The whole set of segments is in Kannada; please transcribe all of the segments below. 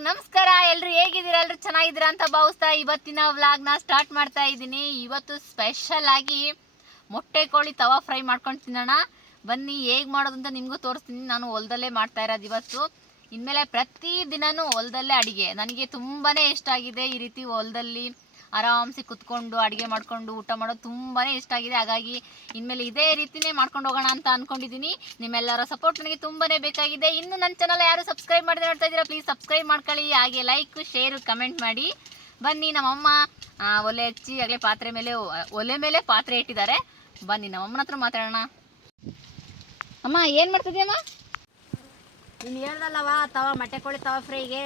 ಎಲ್ರಿಗೂ ನಮಸ್ಕಾರ. ಎಲ್ರು ಹೇಗಿದ್ದೀರಾ? ಎಲ್ರು ಚೆನ್ನಾಗಿದ್ದೀರಾ ಅಂತ ಭಾವಿಸ್ತಾ ಇವತ್ತಿನ ವ್ಲಾಗ್ನ ಸ್ಟಾರ್ಟ್ ಮಾಡ್ತಾ ಇದ್ದೀನಿ. ಇವತ್ತು ಸ್ಪೆಷಲ್ ಆಗಿ ಮೊಟ್ಟೆ ಕೋಳಿ ತವಾ ಫ್ರೈ ಮಾಡ್ಕೊಂಡು ತಿನ್ನೋಣ ಬನ್ನಿ. ಹೇಗೆ ಮಾಡೋದು ಅಂತ ನಿಮಗೂ ತೋರಿಸ್ತೀನಿ. ನಾನು ಹೊಲದಲ್ಲೇ ಮಾಡ್ತಾ ಇರೋದು ಇವತ್ತು. ಇನ್ಮೇಲೆ ಪ್ರತಿ ದಿನನೂ ಹೊಲದಲ್ಲೇ ಅಡುಗೆ ನನಗೆ ತುಂಬಾ ಇಷ್ಟ ಆಗಿದೆ. ಈ ರೀತಿ ಹೊಲದಲ್ಲಿ ಆರಾಮ್ಸಿ ಕುತ್ಕೊಂಡು ಅಡುಗೆ ಮಾಡ್ಕೊಂಡು ಊಟ ಮಾಡೋದು ತುಂಬಾ ಇಷ್ಟ ಆಗಿದೆ. ಹಾಗಾಗಿ ಇನ್ಮೇಲೆ ಇದೇ ರೀತಿನೇ ಮಾಡ್ಕೊಂಡು ಹೋಗೋಣ ಅಂತ ಅಂದ್ಕೊಂಡಿದ್ದೀನಿ. ನಿಮ್ಮೆಲ್ಲರ ಸಪೋರ್ಟ್ ನನಗೆ ತುಂಬಾ ಬೇಕಾಗಿದೆ. ಇನ್ನು ನನ್ನ ಚಾನಲ್ ಯಾರು ಸಬ್ಸ್ಕ್ರೈಬ್ ಮಾಡಿ ನೋಡ್ತಾ ಇದ್ದೀರಾ ಪ್ಲೀಸ್ ಸಬ್ಸ್ಕ್ರೈಬ್ ಮಾಡ್ಕೊಳ್ಳಿ. ಹಾಗೆ ಲೈಕ್ ಶೇರ್ ಕಮೆಂಟ್ ಮಾಡಿ. ಬನ್ನಿ, ನಮ್ಮಮ್ಮ ಒಲೆ ಹಚ್ಚಿ ಆಗಲೇ ಒಲೆ ಮೇಲೆ ಪಾತ್ರೆ ಇಟ್ಟಿದ್ದಾರೆ. ಬನ್ನಿ ನಮ್ಮಮ್ಮನ ಹತ್ರ ಮಾತಾಡೋಣ. ಅಮ್ಮ ಏನು ಮಾಡ್ತಿದ್ದೀಯಮ್ಮ? ನೀನು ಹೇಳ್ದಲ್ಲವ ಮೊಟ್ಟೆ ಕೋಳಿ ತವಾ ಫ್ರೈಗೆ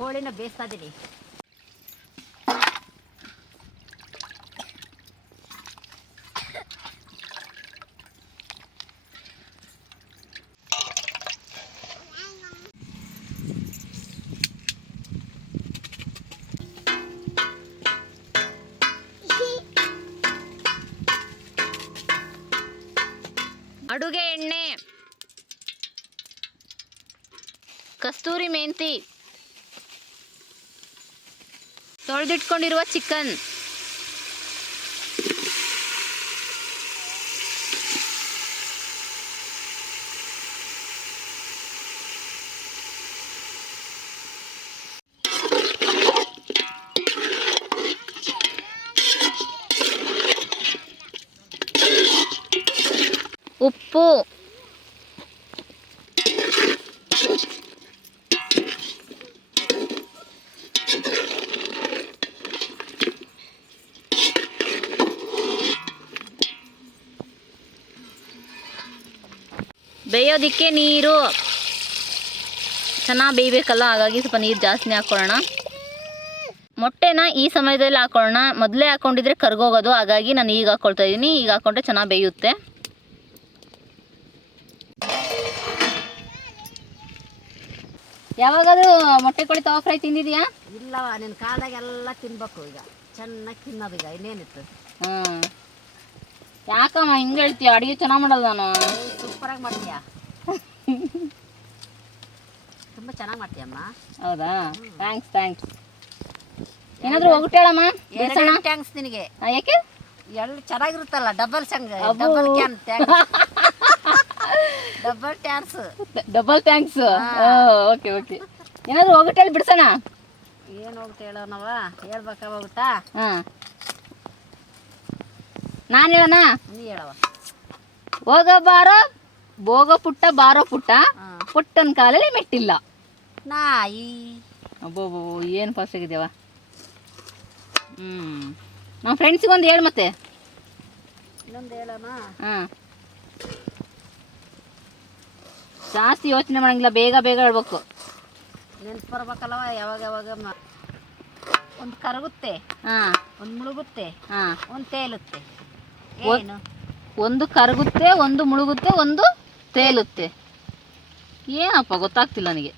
ಕೋಳಿನ ಬೇಯಿಸ್ತಾ ಇದ್ದೀನಿ. ಅಡುಗೆ ಎಣ್ಣೆ, ಕಸ್ತೂರಿ ಮೆಂತಿ, ತೊಳೆದಿಟ್ಕೊಂಡಿರುವ ಚಿಕನ್, ಉಪ್ಪು, ಬೇಯೋದಕ್ಕೆ ನೀರು. ಚೆನ್ನಾಗಿ ಬೇಯಬೇಕಲ್ಲ, ಹಾಗಾಗಿ ಸ್ವಲ್ಪ ನೀರು ಜಾಸ್ತಿನೇ ಹಾಕ್ಕೊಳ್ಳೋಣ. ಮೊಟ್ಟೆನ ಈ ಸಮಯದಲ್ಲಿ ಹಾಕ್ಕೊಳ್ಳೋಣ. ಮೊದಲೇ ಹಾಕ್ಕೊಂಡಿದ್ರೆ ಕರ್ಗೋಗೋದು, ಹಾಗಾಗಿ ನಾನು ಈಗ ಹಾಕ್ಕೊಳ್ತಾ ಇದ್ದೀನಿ. ಈಗ ಹಾಕ್ಕೊಂಡ್ರೆ ಚೆನ್ನಾಗಿ ಬೇಯುತ್ತೆ. ಯಾವಾಗಾದ್ರೂ ಮೊಟ್ಟೆ ಕೋಳಿ ತವಾ ಫ್ರೈ ತಿಂದಿದ್ಯಾ? ಇಲ್ಲವ, ನಿನ್ನ ಕಾಲದಾಗೆಲ್ಲ ತಿನ್ಬೇಕು. ಈಗ ಚೆನ್ನಾಗಿ ತಿನ್ನೋದು. ಈಗ ಇನ್ನೇನಿತ್ತು. ಯಾಕಮ್ಮ ಹಿಂಗೆ ಹೇಳ್ತೀಯ? ಅಡುಗೆ ಚೆನ್ನಾಗಿ ಮಾಡಲ್ಲ ನಾನು. ಸೂಪರಾಗಿ ಮಾಡ್ತೀಯ. ತುಂಬ ಚೆನ್ನಾಗಿ ಮಾಡ್ತೀಯಮ್ಮ. ಹೌದಾ? ಥ್ಯಾಂಕ್ಸ್. ಏನಾದರೂ ಹೋಗ್ಬಿಟ್ಟು ಹೇಳಮ್ಮ. ಥ್ಯಾಂಕ್ಸ್ ನಿನಗೆ. ಯಾಕೆ? ಎಲ್ಲ ಚೆನ್ನಾಗಿರುತ್ತಲ್ಲ. Double thanks. ಓಕೆ. ಏನಾದರೂ ಹೋಗ್ಬಿಟ್ಟು ಹೇಳಿ ಬಿಡ್ಸೋಣ. ಏನು ಹೋಗ್ಬಿಟ್ಟು ಹೇಳೋಣವ? ಹೇಳ್ಬೇಕಾ ಹೋಗ್ಬಿಟ್ಟ? ನಾನು ಹೇಳೋಣ? ನೀ ಹೇಳವ. ಹೋಗ ಬಾರೋ ಭೋಗ ಪುಟ್ಟ ಬಾರೋ ಪುಟ್ಟ, ಪುಟ್ಟನ ಕಾಲಲ್ಲಿ ಮೆಟ್ಟಿಲ್ಲ. ನಾಯಿ. ಅಬ್ಬೋ ಏನು ಫಾಸ್ಟ್ ಆಗಿದ್ಯಾವ. ನಮ್ಮ ಫ್ರೆಂಡ್ಸಿಗೊಂದು ಹೇಳು ಮತ್ತೆ. ಇನ್ನೊಂದು ಹೇಳೋಣ? ಜಾಸ್ತಿ ಯೋಚನೆ ಮಾಡಂಗಿಲ್ಲ, ಬೇಗ ಹೇಳ್ಬೇಕು. ನೆನ್ಪು ಬರ್ಬೇಕಲ್ಲವ. ಯಾವಾಗ ಒಂದು ಕರಗುತ್ತೆ, ಒಂದು ಮುಳುಗುತ್ತೆ, ಒಂದು ತೇಲುತ್ತೆ. ಏನು? ಒಂದು ಕರಗುತ್ತೆ, ಒಂದು ಮುಳುಗುತ್ತೆ, ಒಂದು ತೇಲುತ್ತೆ. ಏನಪ್ಪ ಗೊತ್ತಾಗ್ತಿಲ್ಲ ನನಗೆ.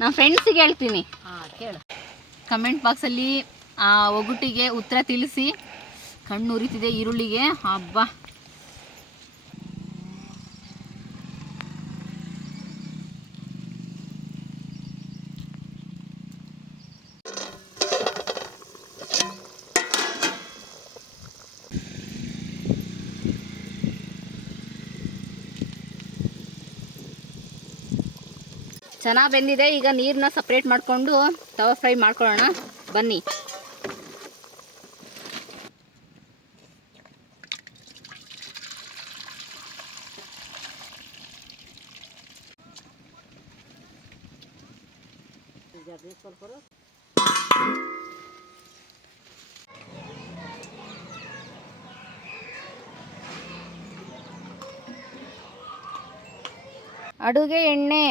ನಾನು ಫ್ರೆಂಡ್ಸಿಗೆ ಹೇಳ್ತೀನಿ. ಕೇಳು. ಕಮೆಂಟ್ ಬಾಕ್ಸಲ್ಲಿ ಆ ಒಗುಟಿಗೆ ಉತ್ತರ ತಿಳಿಸಿ. ಕಣ್ಣು ಉರಿತಿದೆ ಈರುಳ್ಳಿಗೆ. ಹಬ್ಬ. ಚೆನ್ನಾಗಿ ಬೆಂದಿದೆ. ಈಗ ನೀರನ್ನ ಸಪ್ರೇಟ್ ಮಾಡಿಕೊಂಡು ತವಾ ಫ್ರೈ ಮಾಡ್ಕೊಳ್ಳೋಣ ಬನ್ನಿ. ಅಡುಗೆ ಎಣ್ಣೆ,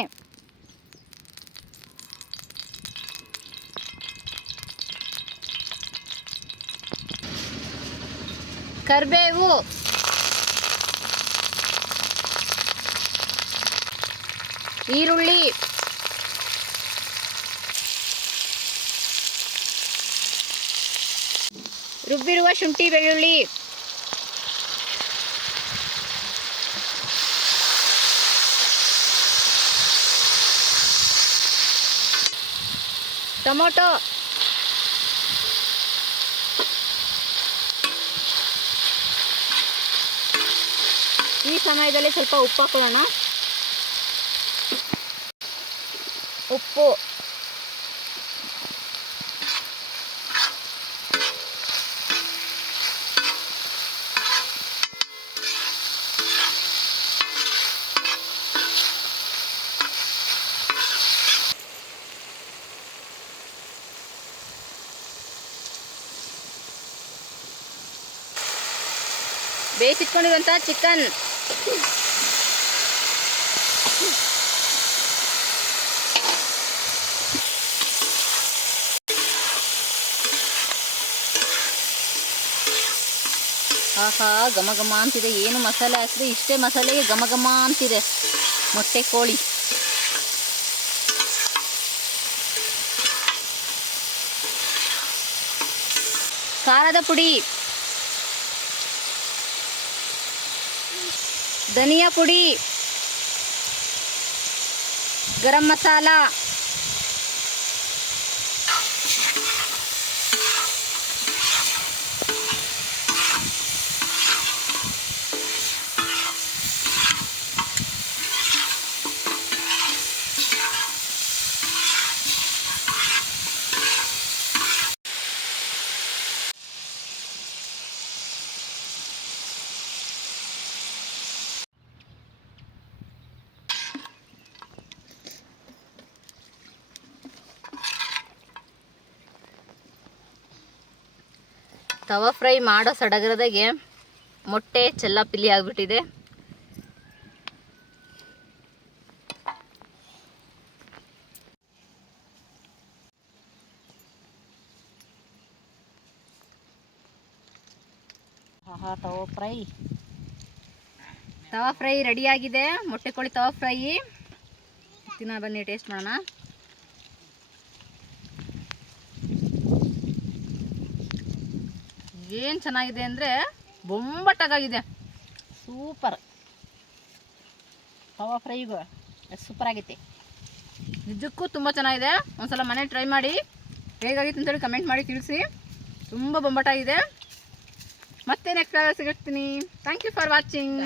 ಕರಿಬೇವು, ಈರುಳ್ಳಿ, ರುಬ್ಬಿರುವ ಶುಂಠಿ ಬೆಳ್ಳುಳ್ಳಿ, ಟೊಮೊಟೊ, ಈ ಸಮಯದಲ್ಲಿ ಸ್ವಲ್ಪ ಉಪ್ಪು ಹಾಕೊಳ್ಳೋಣ. ಉಪ್ಪು, ಬೇಯಿಸಿಟ್ಕೊಂಡಿರುವಂಥ ಚಿಕನ್, ಆಹಾ ಘಮ ಘಮ ಅಂತಿದೆ. ಏನು ಮಸಾಲೆ ಹಾಕಿದೆ, ಇಷ್ಟೇ ಮಸಾಲೆಗೆ ಘಮ ಘಮ ಅಂತಿದೆ ಮೊಟ್ಟೆ ಕೋಳಿ. ಖಾರದ ಪುಡಿ, ಧನಿಯಾ ಪುಡಿ, ಗರಂ ಮಸಾಲ, ತವಾ ಫ್ರೈ ಮಾಡೋ ಸಡಗರದಾಗೆ ಮೊಟ್ಟೆ ಚೆಲ್ಲಾಪಿಲ್ಲಿ ಆಗಿಬಿಟ್ಟಿದೆ. ಆಹಾ ತವಾ ಫ್ರೈ ರೆಡಿಯಾಗಿದೆ. ಮೊಟ್ಟೆ ಕೋಳಿ ತವಾ ಫ್ರೈ ತಿನ್ನ ಬನ್ನಿ, ಟೇಸ್ಟ್ ಮಾಡೋಣ. ಏನು ಚೆನ್ನಾಗಿದೆ ಅಂದರೆ ಬೊಂಬಟ್ಟಾಗಿದೆ, ಸೂಪರ್. ತವಾ ಫ್ರೈಗೂ ಸೂಪರ್ ಆಗೈತೆ, ನಿಜಕ್ಕೂ ತುಂಬ ಚೆನ್ನಾಗಿದೆ. ಒಂದ್ಸಲ ಮನೆ ಟ್ರೈ ಮಾಡಿ, ಹೇಗಾಗಿತ್ತು ಅಂತೇಳಿ ಕಮೆಂಟ್ ಮಾಡಿ ತಿಳಿಸಿ. ತುಂಬ ಬೊಂಬಟ್ಟಾಗಿದೆ. ಮತ್ತೆ ನೆಕ್ಸ್ಟ್ ಸಿಗ್ತೀನಿ. Thank you for watching.